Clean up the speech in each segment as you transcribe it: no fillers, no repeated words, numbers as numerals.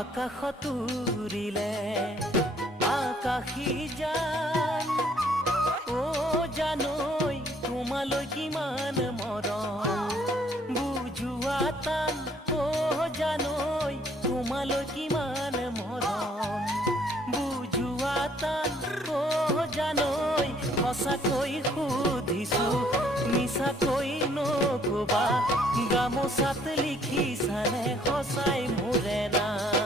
আকাশত উৰিলে আকাশী জান ও জানৈ তোমালৈ কিমান মৰম বুজোৱা টান ও জানৈ তোমালৈ কিমান মৰম বুজোৱা টান ও জানৈ সঁচাকৈ সুধিছো মিছাকৈ নকবা গামোচাত লিখিছানে সঁচাই মোৰে নাম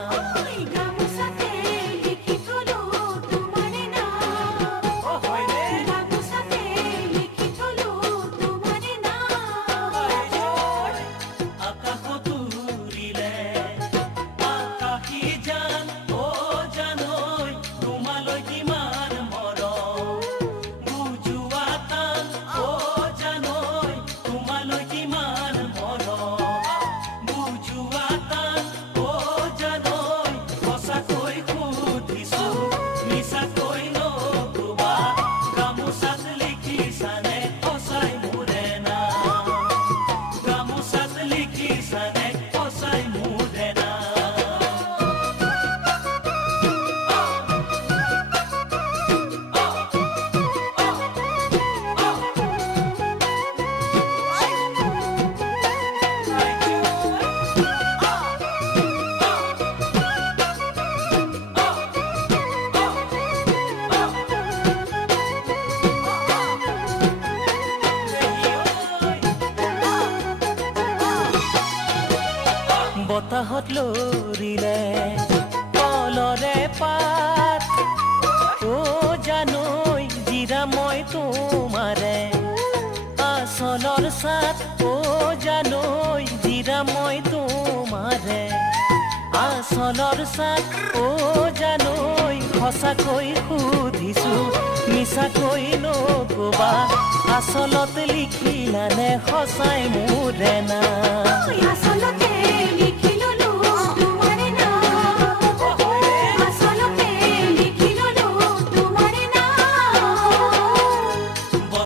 বতাহত লৰিলে কলৰে পাত ও জানৈ জিৰা মই তোমাৰে আচলৰ সাত ও জানৈ জিৰা মই তোমাৰে আচলৰ সাত ও জানৈ সঁচাকৈ সুধিছো মিছাকৈ নকবা আচলত লিখিলানে সঁচাই মোৰে নাম আচলতে লিখি